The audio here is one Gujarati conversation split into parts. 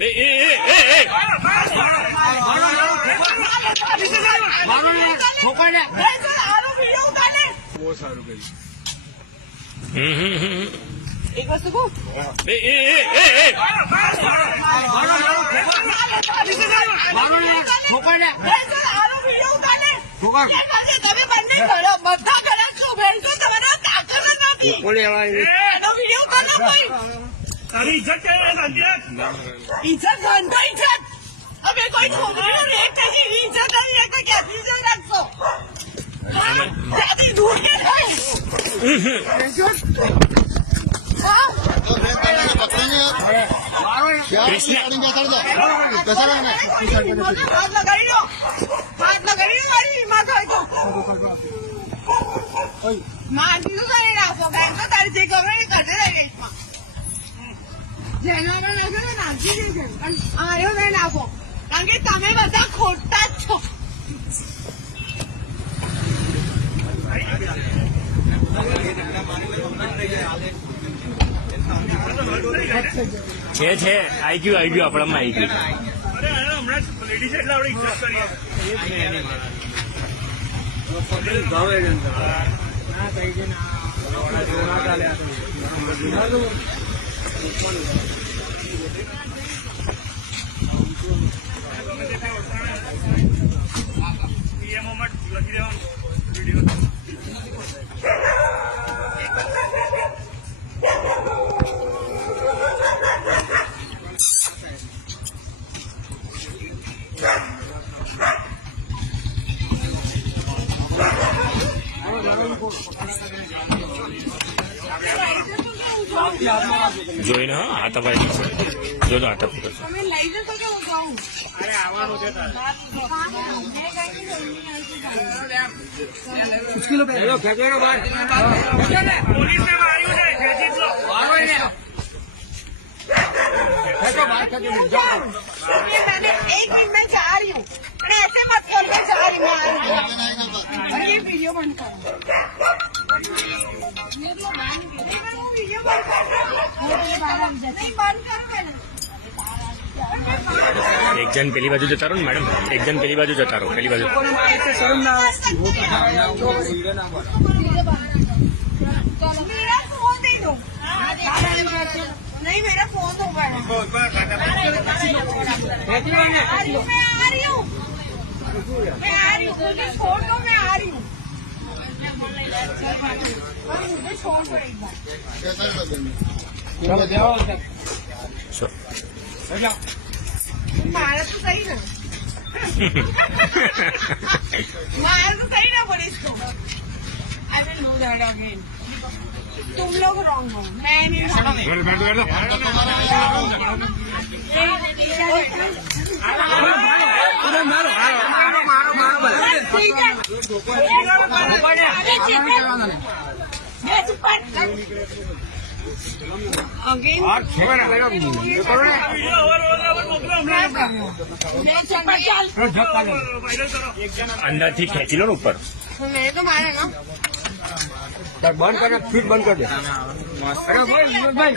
બહુ સારું કર્યું. એક વસ્તુ કહું તમે બંને કરો બધા ખરા છો ભેણસો તમારા તાકાત નથી વિડીયો કરો કોઈ તારી ઇજ્જત કે ઇજ્જત ગંધો ઇજ્જત હવે કોઈ છોકરીનો રેટ થઈ ઇજ્જત નહીં રાખે ક્યાંથી ઇજ્જત રાખશો ત્યાંથી દૂર કે થાય નાખો કારણ કે તમે બધા ખોટા જ છો. છે આવી ગયું આપણામાં આવી ગયું. હમણાં લેડીઝ એટલે આપણે ઇજ્જત કરીએ. પીએમઓમાં લખી દેવાનું વિડીયો. જોઈને હા હાથ અપાઈ જશે. જોજો હાથ અપાઈ જશે. તમે લઈ જશો કે હું જાઉં? અરે આવવાનું છે તારે. પોલીસને માર્યું છે ખેંચી જ લો. मैंने एक मिनट में जा रही हूँ अरे ऐसे मत करो मैं जा रही हूँ अरे ये वीडियो बंद करो वीडियो बंद करो नहीं बंद करो मैंने એક જણ પેલી બાજુ જતા રહો ને મેડમ, એક જણ પેલી બાજુ જતા રહો, પેલી બાજુ. मेरा फोन दे दो नहीं मेरा फोन होगा मैं आ रही हूँ मुझे छोड़ दो मैं आ रही हूँ मुझे छोड़ दो एक बार मारा तो सही ना मारा तो सही ना पुलिस को I will know that again तुम लोग रॉन्ग हो मैं नहीं અંદરથી ખેંચી લો ને ઉપર. मैं तो मारे ना बंद करना फिर बंद कर दे. अरे भाई विनोद भाई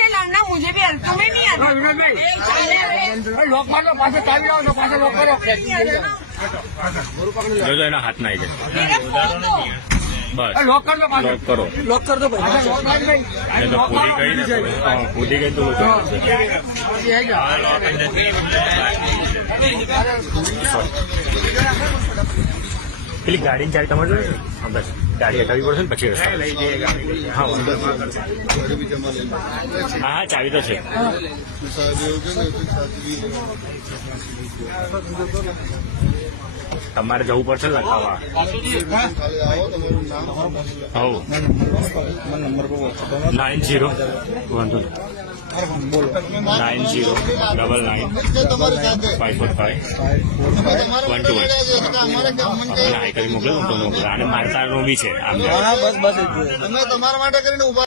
से लड़ना मुझे भी तुम्हें नहीं आता विनोद भाई लॉक मार दो पास चाबी लाओ तो पास लॉक करो. જોજો એના હાથ ના આવી જાય. मेरा फोन दो બસ लॉक कर दो पास લોક કરો. लॉक कर दो भाई. लॉक मार भाई એ તો કૂદી ગઈ ને કૂદી ગઈ તો લોકો ये है क्या પેલી ગાડીની ચાવી તમારે જોઈએ ને? હા બસ ગાડી હટાવવી પડશે ને પછી રસ્તા. હા વાંધો નહીં. હા હા ચાવી તો છે. તમારે જવું પડશે ને લખાવવા. હવ 90 વાંધો નહીં. 90995512 હાઈ કરી મોકલો તો મોકલો. અને મારતાનો બી છે આમ. बस बस તમારા માટે કરીને ઉભા